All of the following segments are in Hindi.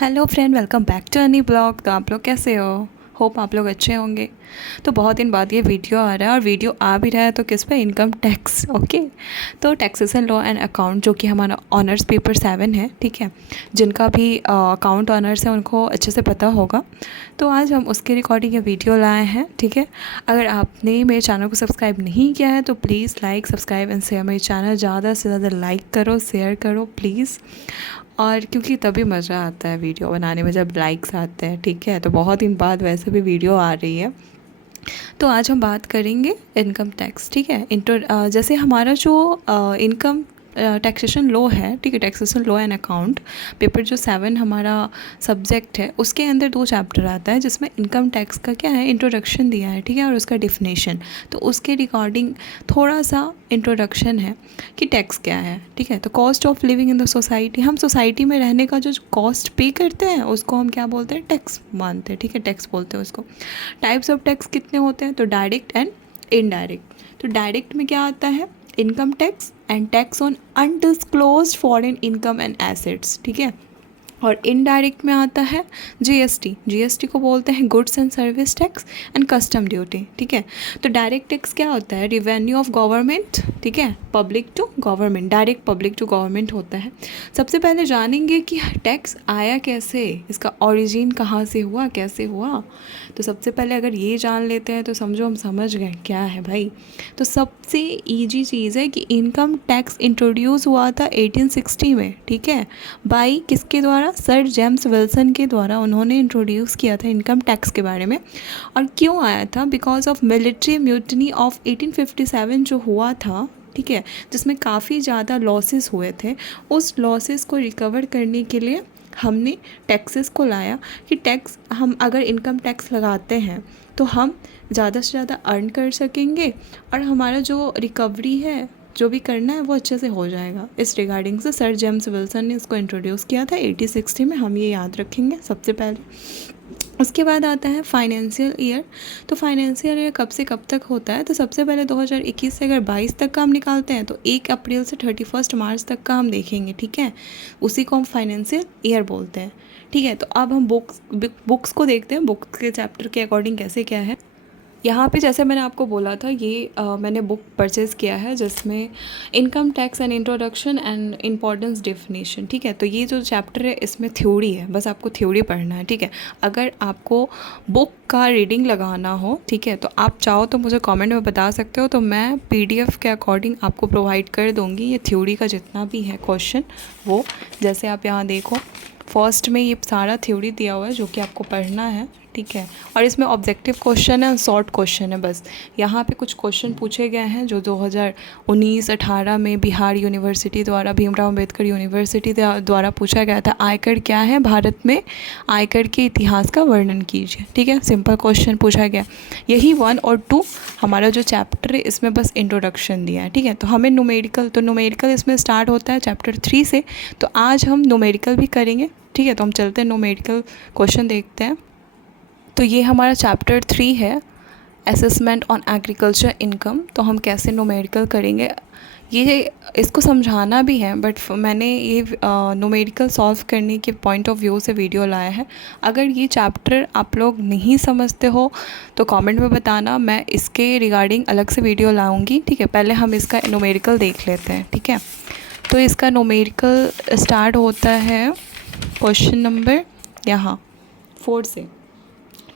Hello friend, welcome back to any blog. तो आप लोग कैसे हो? होप आप लोग अच्छे होंगे। तो बहुत दिन बाद ये वीडियो आ रहा है, और वीडियो आ भी रहा है तो किस पे? Income tax. ओके, तो टैक्सेशन लॉ एंड अकाउंट, जो कि हमारा ऑनर्स पेपर 7 है, ठीक है। जिनका भी अकाउंट ऑनर्स है उनको अच्छे से पता होगा। तो आज हम उसके रिकॉर्डिंग ये वीडियो लाए हैं, ठीक है। अगर आपने मेरे चैनल को सब्सक्राइब नहीं किया है तो please like, subscribe and share मेरे चैनल। ज़्यादा से ज़्यादा लाइक करो, शेयर करो प्लीज़। और क्योंकि तभी मज़ा आता है वीडियो बनाने में, जब लाइक्स आते हैं, ठीक है। तो बहुत दिन बाद वैसे भी वीडियो आ रही है। तो आज हम बात करेंगे इनकम टैक्स, ठीक है। जैसे हमारा जो इनकम टैक्सेशन लॉ है, ठीक है, taxation law and account paper जो 7 हमारा सब्जेक्ट है, उसके अंदर 2 चैप्टर आता है जिसमें इनकम टैक्स का क्या है, इंट्रोडक्शन दिया है, ठीक है, और उसका डिफिनेशन। तो उसके रिगार्डिंग थोड़ा सा इंट्रोडक्शन है कि टैक्स क्या है, ठीक है। तो cost of living in the society, हम सोसाइटी में रहने का जो कॉस्ट पे करते हैं उसको हम क्या बोलते हैं? टैक्स मानते हैं, ठीक है, टैक्स बोलते हैं उसको। टाइप्स ऑफ टैक्स कितने होते हैं? तो डायरेक्ट एंड इनडायरेक्ट। तो डायरेक्ट में क्या आता है? Income tax and tax on undisclosed foreign income and assets, ठीक है। और इनडायरेक्ट में आता है जीएसटी। जीएसटी को बोलते हैं goods and service tax and custom duty, ठीक है। तो डायरेक्ट टैक्स क्या होता है? रिवेन्यू ऑफ गवर्नमेंट, ठीक है, public to government, direct public to government होता है। सबसे पहले जानेंगे कि टैक्स आया कैसे, इसका ओरिजिन कहाँ से हुआ, कैसे हुआ। तो सबसे पहले अगर ये जान लेते हैं तो समझो हम समझ गए क्या है भाई। तो सबसे ईजी चीज़ है कि इनकम टैक्स इंट्रोड्यूस हुआ था 1860 में, ठीक है, बाई किसके द्वारा? सर जेम्स विल्सन के द्वारा उन्होंने इंट्रोड्यूस किया था इनकम टैक्स के बारे में। और क्यों आया था? Because of military mutiny of 1857 जो हुआ था, ठीक है, जिसमें काफ़ी ज़्यादा लॉसेस हुए थे। उस लॉसेस को रिकवर करने के लिए हमने टैक्सेस को लाया कि टैक्स, हम अगर इनकम टैक्स लगाते हैं तो हम ज़्यादा से ज़्यादा अर्न कर सकेंगे, और हमारा जो रिकवरी है, जो भी करना है वो अच्छे से हो जाएगा। इस रिगार्डिंग से सर जेम्स विल्सन ने इसको इंट्रोड्यूस किया था 1860 में, हम ये याद रखेंगे सबसे पहले। उसके बाद आता है फाइनेंशियल ईयर। तो फाइनेंशियल ईयर कब से कब तक होता है? तो सबसे पहले 2021 से अगर 22 तक का हम निकालते हैं तो 1 अप्रैल से 31 मार्च तक का हम देखेंगे, ठीक है। उसी को हम फाइनेंशियल ईयर बोलते हैं, ठीक है। तो अब हम बुक्स को देखते हैं, बुक्स के चैप्टर के अकॉर्डिंग कैसे क्या है। यहाँ पे जैसे मैंने आपको बोला था, ये मैंने बुक परचेज़ किया है जिसमें income tax and introduction and importance definition, ठीक है। तो ये जो चैप्टर है इसमें थ्योरी है, बस आपको थ्योरी पढ़ना है, ठीक है। अगर आपको बुक का रीडिंग लगाना हो, ठीक है, तो आप चाहो तो मुझे कमेंट में बता सकते हो, तो मैं पीडीएफ के अकॉर्डिंग आपको प्रोवाइड कर दूँगी ये थ्योरी का जितना भी है क्वेश्चन वो। जैसे आप यहाँ देखो, फर्स्ट में ये सारा थ्योरी दिया हुआ है जो कि आपको पढ़ना है, ठीक है। और इसमें ऑब्जेक्टिव क्वेश्चन है, शॉर्ट क्वेश्चन है बस। यहाँ पे कुछ क्वेश्चन पूछे गए हैं जो 2019-18 में बिहार यूनिवर्सिटी द्वारा, भीमराव अंबेडकर यूनिवर्सिटी द्वारा पूछा गया था। आयकर क्या है भारत में? आयकर के इतिहास का वर्णन कीजिए, ठीक है। सिंपल क्वेश्चन पूछा गया। यही 1 और 2 हमारा जो चैप्टर है इसमें बस इंट्रोडक्शन दिया है, ठीक है। तो हमें न्यूमेरिकल, तो न्यूमेरिकल इसमें स्टार्ट होता है चैप्टर 3 से। तो आज हम न्यूमेरिकल भी करेंगे, ठीक है। तो हम चलते हैं न्यूमेरिकल क्वेश्चन देखते हैं। तो ये हमारा चैप्टर 3 है, असेसमेंट ऑन एग्रीकल्चर इनकम। तो हम कैसे न्यूमेरिकल करेंगे ये, इसको समझाना भी है, बट मैंने ये न्यूमेरिकल सॉल्व करने के पॉइंट ऑफ व्यू से वीडियो लाया है। अगर ये चैप्टर आप लोग नहीं समझते हो तो कमेंट में बताना, मैं इसके रिगार्डिंग अलग से वीडियो लाऊंगी, ठीक है। पहले हम इसका न्यूमेरिकल देख लेते हैं, ठीक है। तो इसका न्यूमेरिकल स्टार्ट होता है क्वेश्चन नंबर यहाँ 4 से,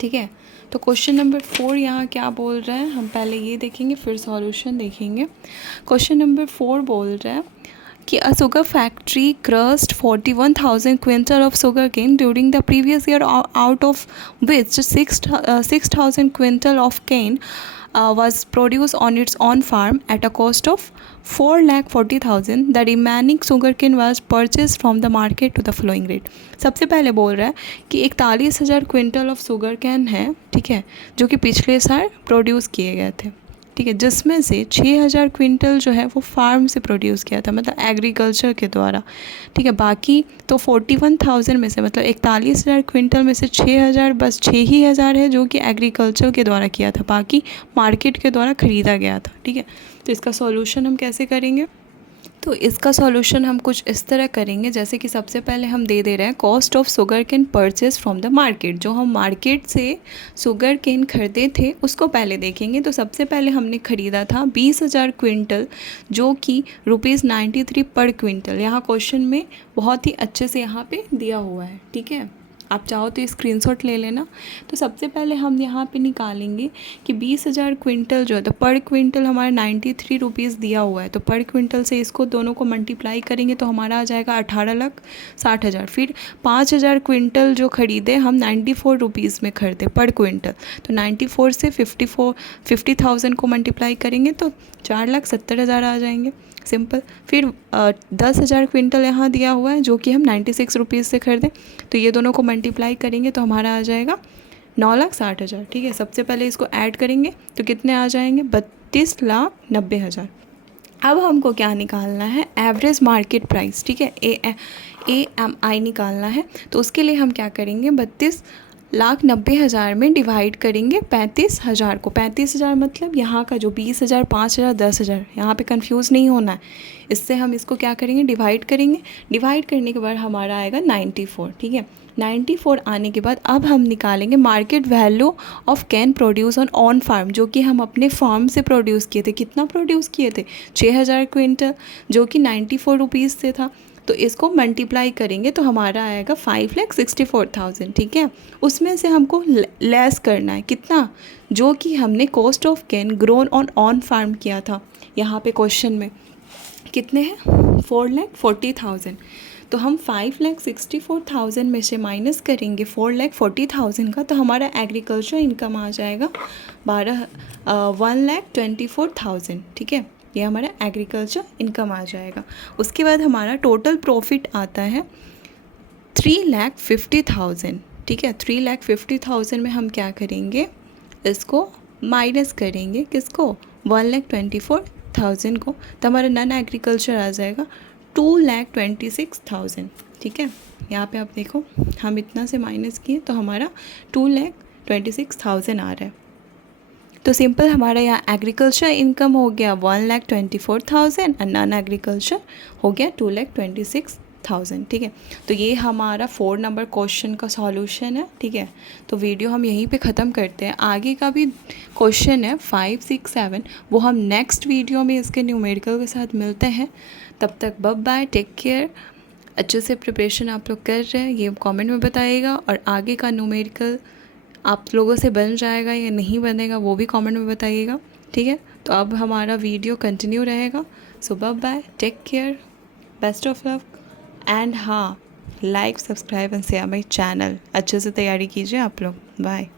ठीक है। तो क्वेश्चन नंबर 4 यहाँ क्या बोल रहा है, हम पहले ये देखेंगे फिर सॉल्यूशन देखेंगे। क्वेश्चन नंबर 4 बोल रहा है कि a sugar factory crushed 41,000 quintal of sugar cane during the previous year, out of which 6,000 quintal of cane was produced on its own farm at a cost of 4,40,000. The remaining sugarcane was purchased from the market to the following rate. सबसे पहले बोल रहा है कि 41,000 क्विंटल ऑफ शुगर कैन है, ठीक है, जो कि पिछले साल प्रोड्यूस किए गए थे, ठीक है, जिसमें से 6,000 क्विंटल जो है वो फार्म से प्रोड्यूस किया था, मतलब एग्रीकल्चर के द्वारा, ठीक है। बाकी तो 41,000 में से, मतलब 41,000 क्विंटल में से 6,000, बस 6,000 है जो कि एग्रीकल्चर के द्वारा किया था, बाकी मार्केट के द्वारा ख़रीदा गया था, ठीक है। तो इसका सॉल्यूशन हम कैसे करेंगे? तो इसका सॉल्यूशन हम कुछ इस तरह करेंगे, जैसे कि सबसे पहले हम दे रहे हैं cost of sugar cane purchase from the market. जो हम मार्केट से शुगर केन खरीदे थे उसको पहले देखेंगे। तो सबसे पहले हमने ख़रीदा था 20,000 क्विंटल, जो कि ₹93 पर क्विंटल। यहाँ क्वेश्चन में बहुत ही अच्छे से यहाँ पे दिया हुआ है, ठीक है। आप चाहो तो स्क्रीनशॉट ले लेना। तो सबसे पहले हम यहाँ पे निकालेंगे कि 20,000 क्विंटल जो है, तो पर क्विंटल हमारा 93 रुपीज़ दिया हुआ है। तो पर क्विंटल से इसको दोनों को मल्टीप्लाई करेंगे तो हमारा आ जाएगा 18,60,000। फिर 5,000 क्विंटल जो ख़रीदे हम 94 रुपीज़ में खरीदे पर क्विंटल। तो 94 से 50,000 को मल्टीप्लाई करेंगे तो 4,70,000 आ जाएंगे, सिंपल। फिर 10,000 क्विंटल यहाँ दिया हुआ है जो कि हम 96 रुपीज़ से खरीदें। तो ये दोनों को मल्टीप्लाई करेंगे तो हमारा आ जाएगा 9,60,000, ठीक है। सबसे पहले इसको ऐड करेंगे तो कितने आ जाएंगे, 32,90,000। अब हमको क्या निकालना है, एवरेज मार्केट प्राइस, ठीक है, AMI निकालना है। तो उसके लिए हम क्या करेंगे, 32,90,000 में डिवाइड करेंगे 35,000 को। 35,000 मतलब यहाँ का जो 20,000, 5,000, 10,000, यहाँ पे कंफ्यूज नहीं होना है। इससे हम इसको क्या करेंगे, डिवाइड करेंगे। डिवाइड करने के बाद हमारा आएगा 94, ठीक है। 94 आने के बाद अब हम निकालेंगे market value of cane produce on farm, जो कि हम अपने फार्म से प्रोड्यूस किए थे। कितना प्रोड्यूस किए थे, 6,000 क्विंटल, जो कि 94 रुपीज़ से था। तो इसको मल्टीप्लाई करेंगे तो हमारा आएगा 5,64,000, ठीक है। उसमें से हमको लेस करना है कितना, जो कि हमने cost of cane grown on farm किया था। यहाँ पे क्वेश्चन में कितने हैं, 4,40,000। तो हम 5,64,000 में से माइनस करेंगे 4,40,000 का, तो हमारा एग्रीकल्चर इनकम आ जाएगा 1,24,000, ठीक है। ये हमारा एग्रीकल्चर इनकम आ जाएगा। उसके बाद हमारा टोटल प्रॉफिट आता है 3,50,000, ठीक है। 3,50,000 में हम क्या करेंगे, इसको माइनस करेंगे, किसको, 1,24,000 को। तो हमारा नॉन एग्रीकल्चर आ जाएगा 2,26,000, ठीक है। यहाँ पे आप देखो हम इतना से माइनस किए तो हमारा 2,26,000 आ रहा है। तो सिंपल हमारा यहाँ एग्रीकल्चर इनकम हो गया 1,24,000 और नॉन एग्रीकल्चर हो गया 2,26,000, ठीक है। तो ये हमारा 4 नंबर क्वेश्चन का सॉल्यूशन है, ठीक है। तो वीडियो हम यहीं पे ख़त्म करते हैं। आगे का भी क्वेश्चन है 5, 6, 7, वो हम नेक्स्ट वीडियो में इसके न्यूमेरिकल के साथ मिलते हैं। तब तक बाय, टेक केयर। अच्छे से प्रिपरेशन आप लोग कर रहे हैं ये कमेंट में बताइएगा, और आगे का न्यूमेरिकल आप लोगों से बन जाएगा या नहीं बनेगा वो भी कमेंट में बताइएगा, ठीक है। तो अब हमारा वीडियो कंटिन्यू रहेगा। So bye, take care, best of luck, and हाँ, like, subscribe and share my channel. अच्छे से तैयारी कीजिए आप लोग। बाय।